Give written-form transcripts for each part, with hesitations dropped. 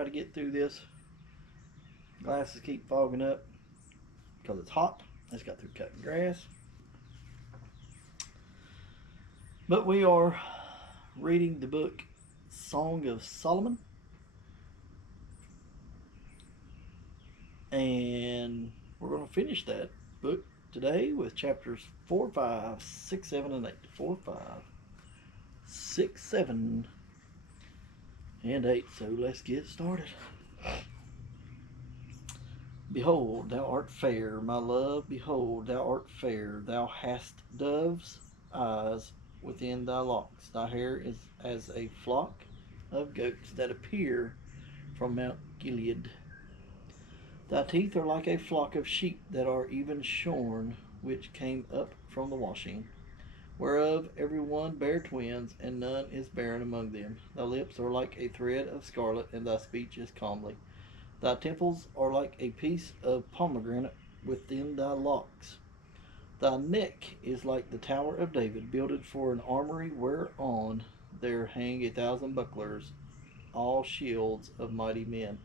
try to get through this. Glasses keep fogging up because it's hot. I just got through cutting grass. But we are reading the book Song of Solomon. And we're going to finish that book today with chapters 4, 5, 6, 7, and 8. 4, 5, 6, 7, and 8. So let's get started. Behold, thou art fair, my love. Behold, thou art fair. Thou hast dove's eyes within thy locks. Thy hair is as a flock of goats that appear from Mount Gilead. Thy teeth are like a flock of sheep that are even shorn, which came up from the washing, whereof every one bare twins, and none is barren among them. Thy lips are like a thread of scarlet, and thy speech is comely. Thy temples are like a piece of pomegranate within thy locks. Thy neck is like the tower of David, builded for an armory, whereon there hang 1,000 bucklers, all shields of mighty men.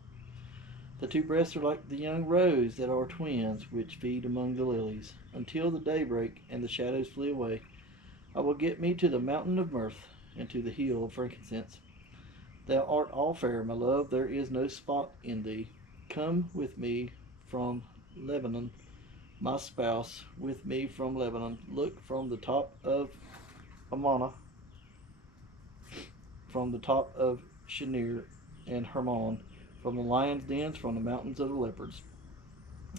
The two breasts are like the young roes that are twins, which feed among the lilies. Until the daybreak and the shadows flee away, I will get me to the mountain of mirth, and to the hill of frankincense. Thou art all fair, my love, there is no spot in thee. Come with me from Lebanon, my spouse, with me from Lebanon. Look from the top of Amana, from the top of Shinir and Hermon, from the lions' dens, from the mountains of the leopards.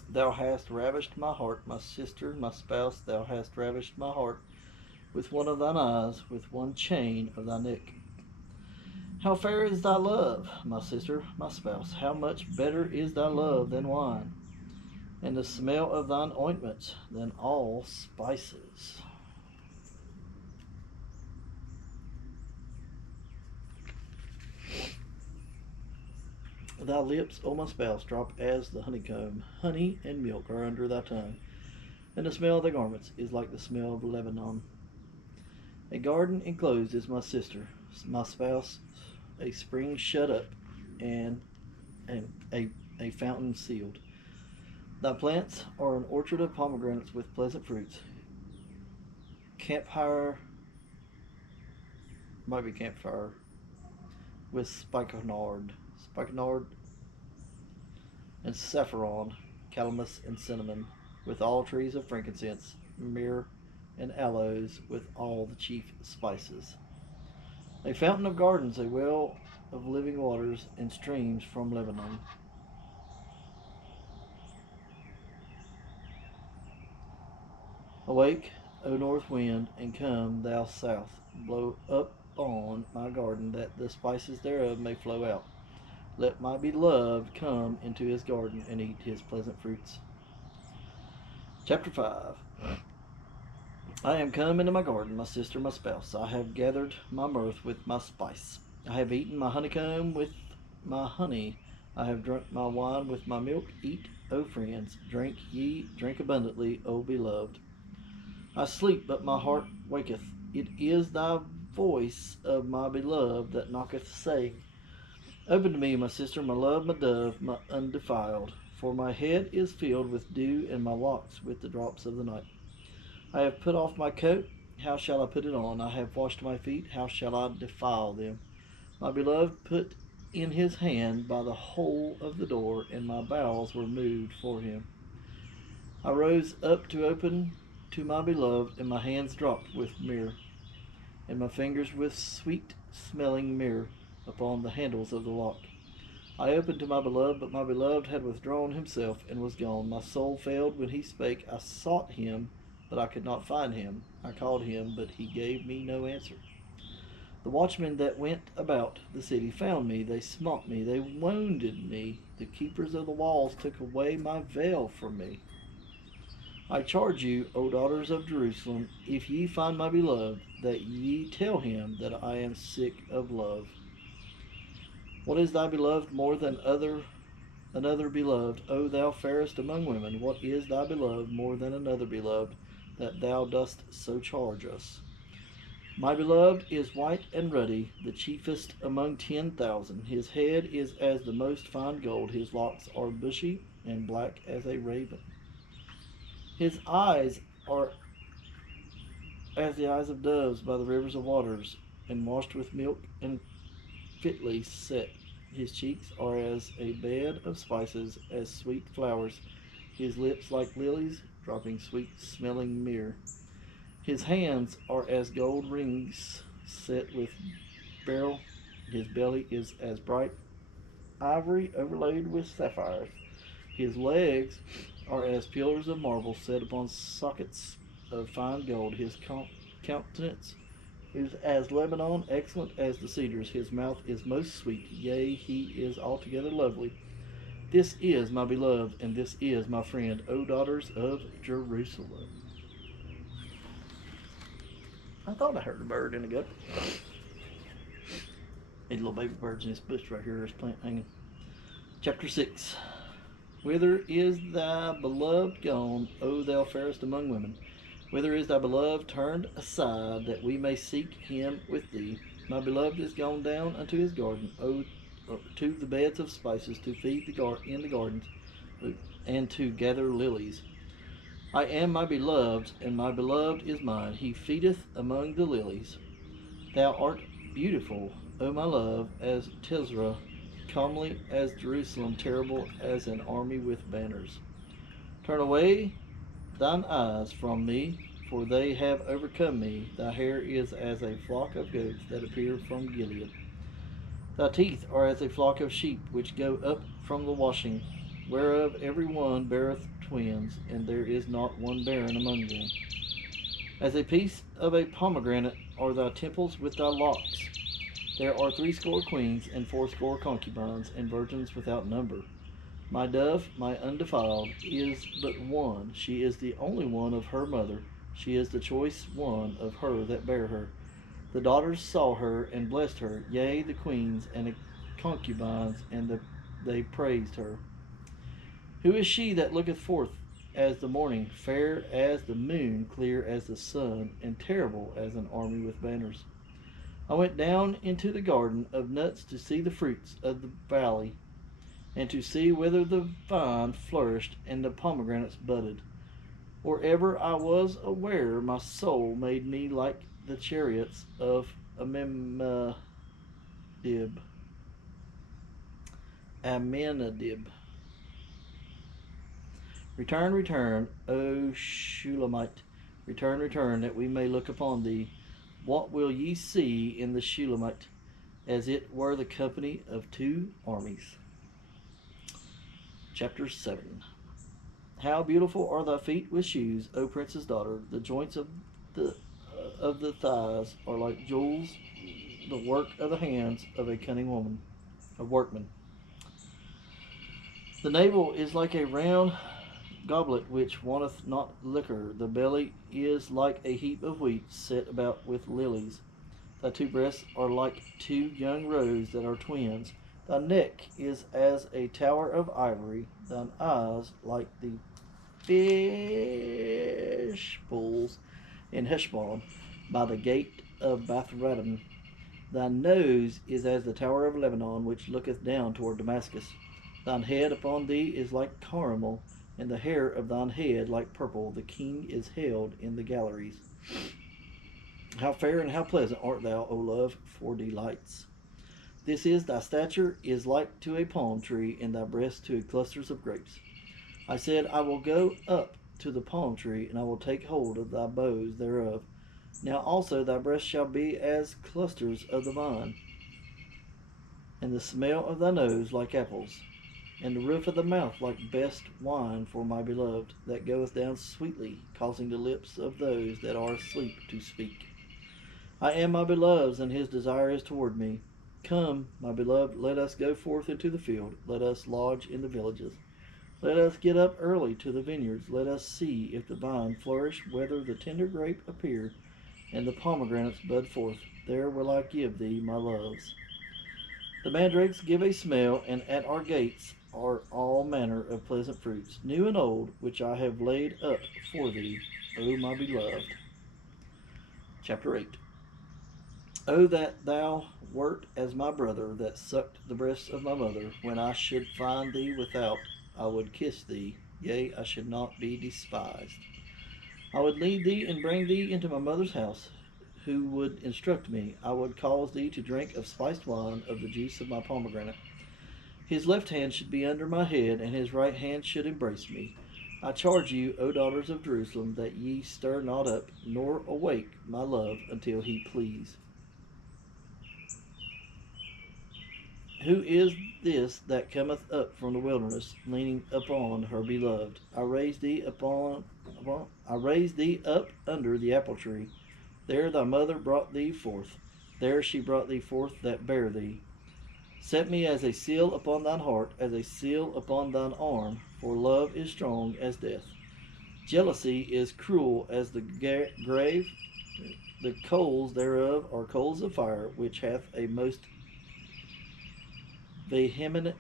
Thou hast ravished my heart, my sister, my spouse, thou hast ravished my heart with one of thine eyes, with one chain of thy neck. How fair is thy love, my sister, my spouse! How much better is thy love than wine, and the smell of thine ointments than all spices. Thy lips, O my spouse, drop as the honeycomb. Honey and milk are under thy tongue, and the smell of thy garments is like the smell of Lebanon. A garden enclosed is my sister, my spouse, a spring shut up, and a fountain sealed. Thy plants are an orchard of pomegranates with pleasant fruits. Campfire, with spikenard, and saffron, calamus, and cinnamon, with all trees of frankincense, myrrh, and aloes, with all the chief spices. A fountain of gardens, a well of living waters, and streams from Lebanon. Awake, O north wind, and come, thou south. Blow up on my garden, that the spices thereof may flow out. Let my beloved come into his garden and eat his pleasant fruits. Chapter 5. I am come into my garden, my sister, my spouse. I have gathered my mirth with my spice. I have eaten my honeycomb with my honey. I have drunk my wine with my milk. Eat, O friends. Drink ye, drink abundantly, O beloved. I sleep, but my heart waketh. It is thy voice of my beloved that knocketh, saying, Open to me, my sister, my love, my dove, my undefiled. For my head is filled with dew, and my locks with the drops of the night. I have put off my coat, how shall I put it on? I have washed my feet, how shall I defile them? My beloved put in his hand by the hole of the door, and my bowels were moved for him. I rose up to open to my beloved, and my hands dropped with myrrh, and my fingers with sweet-smelling myrrh upon the handles of the lock. I opened to my beloved, but my beloved had withdrawn himself and was gone. My soul failed when he spake. I sought him, but I could not find him. I called him, but he gave me no answer. The watchmen that went about the city found me. They smote me. They wounded me. The keepers of the walls took away my veil from me. I charge you, O daughters of Jerusalem, if ye find my beloved, that ye tell him that I am sick of love. What is thy beloved more than another beloved, O thou fairest among women? What is thy beloved more than another beloved, that thou dost so charge us? My beloved is white and ruddy, the chiefest among 10,000. His head is as the most fine gold. His locks are bushy and black as a raven. His eyes are as the eyes of doves by the rivers of waters, and washed with milk and fitly set. His cheeks are as a bed of spices, as sweet flowers. His lips like lilies, dropping sweet smelling myrrh. His hands are as gold rings set with beryl. His belly is as bright ivory overlaid with sapphires. His legs are as pillars of marble set upon sockets of fine gold. His countenance is as Lebanon, excellent as the cedars. His mouth is most sweet, yea, he is altogether lovely. This is my beloved, and this is my friend, O daughters of Jerusalem. I thought I heard a bird in the gutter. These little baby birds in this bush right here, this plant hanging. Chapter 6. Whither is thy beloved gone, O thou fairest among women? Whither is thy beloved turned aside, that we may seek him with thee? My beloved is gone down unto his garden, to the beds of spices, to feed in the gardens, and to gather lilies. I am my beloved's, and my beloved is mine. He feedeth among the lilies. Thou art beautiful, O my love, as Tisra, comely as Jerusalem, terrible as an army with banners. Turn away thine eyes from me, for they have overcome me. Thy hair is as a flock of goats that appear from Gilead. Thy teeth are as a flock of sheep which go up from the washing, whereof every one beareth twins, and there is not one barren among them. As a piece of a pomegranate are thy temples with thy locks. There are 80 queens, and 80 concubines, and virgins without number. My dove, my undefiled, is but one. She is the only one of her mother. She is the choice one of her that bare her. The daughters saw her and blessed her, yea, the queens and the concubines, and they praised her. Who is she that looketh forth as the morning, fair as the moon, clear as the sun, and terrible as an army with banners? I went down into the garden of nuts to see the fruits of the valley, and to see whether the vine flourished and the pomegranates budded. Or ever I was aware, my soul made me like the chariots of Amenadib. Return, return, O Shulamite. Return, return, that we may look upon thee. What will ye see in the Shulamite? As it were the company of 2 armies. Chapter 7. How beautiful are thy feet with shoes, O princess daughter! The joints of the thighs are like jewels, the work of the hands of a cunning woman, a workman. The navel is like a round goblet which wanteth not liquor. The belly is like a heap of wheat set about with lilies. Thy 2 breasts are like 2 young roes that are twins. Thy neck is as a tower of ivory. Thine eyes like the fish pools in Heshbon by the gate of Bathradam. Thy nose is as the tower of Lebanon, which looketh down toward Damascus. Thine head upon thee is like caramel, and the hair of thine head like purple. The king is held in the galleries. How fair and how pleasant art thou, O love, for delights! This is thy stature is like to a palm tree, and thy breast to clusters of grapes. I said, I will go up to the palm tree, and I will take hold of thy boughs thereof. Now also thy breast shall be as clusters of the vine, and the smell of thy nose like apples, and the roof of the mouth like best wine for my beloved, that goeth down sweetly, causing the lips of those that are asleep to speak. I am my beloved's, and his desire is toward me. Come, my beloved, let us go forth into the field. Let us lodge in the villages. Let us get up early to the vineyards. Let us see if the vine flourish, whether the tender grape appear, and the pomegranates bud forth. There will I give thee my loves. The mandrakes give a smell, and at our gates are all manner of pleasant fruits, new and old, which I have laid up for thee, O my beloved. Chapter 8. Oh, that thou wert as my brother that sucked the breast of my mother. When I should find thee without, I would kiss thee. Yea, I should not be despised. I would lead thee and bring thee into my mother's house, who would instruct me. I would cause thee to drink of spiced wine, of the juice of my pomegranate. His left hand should be under my head, and his right hand should embrace me. I charge you, O daughters of Jerusalem, that ye stir not up, nor awake my love until he please. Who is this that cometh up from the wilderness, leaning upon her beloved? I raised thee up under the apple tree. There thy mother brought thee forth. There she brought thee forth that bare thee. Set me as a seal upon thine heart, as a seal upon thine arm, for love is strong as death. Jealousy is cruel as the grave. The coals thereof are coals of fire, which hath a most vehement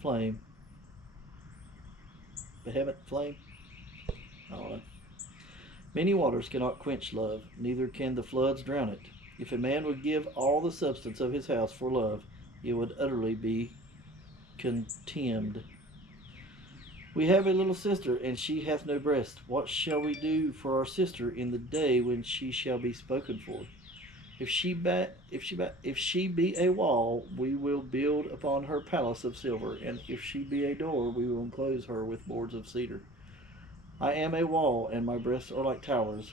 flame. Vehement flame? I don't know. Many waters cannot quench love, neither can the floods drown it. If a man would give all the substance of his house for love, it would utterly be contemned. We have a little sister, and she hath no breast. What shall we do for our sister in the day when she shall be spoken for? If she be a wall, we will build upon her palace of silver, and if she be a door, we will enclose her with boards of cedar. I am a wall, and my breasts are like towers.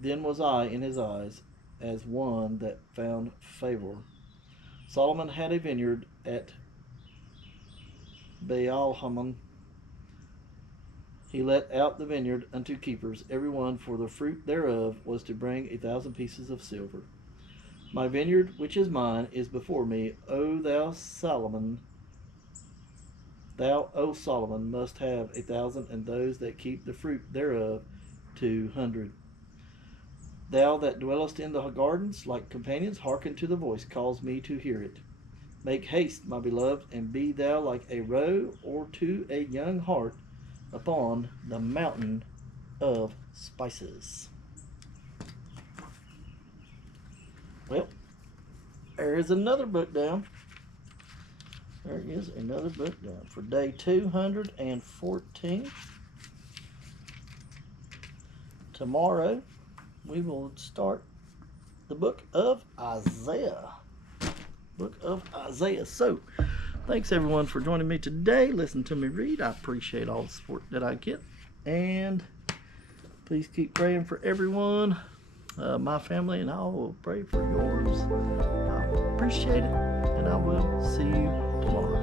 Then was I in his eyes as one that found favor. Solomon had a vineyard at Baal-hamon. He let out the vineyard unto keepers. Every one for the fruit thereof was to bring 1,000 pieces of silver. My vineyard, which is mine, is before me. Thou, O Solomon, must have 1,000, and those that keep the fruit thereof 200. Thou that dwellest in the gardens, like companions, hearken to the voice, cause me to hear it. Make haste, my beloved, and be thou like a roe or to a young hart upon the mountain of spices. Well, there is another book down. There is another book down for day 214. Tomorrow we will start the book of Isaiah. Book of Isaiah. So, thanks everyone for joining me today. Listen to me read. I appreciate all the support that I get. And please keep praying for everyone, my family, and I will pray for yours. I appreciate it, and I will see you tomorrow.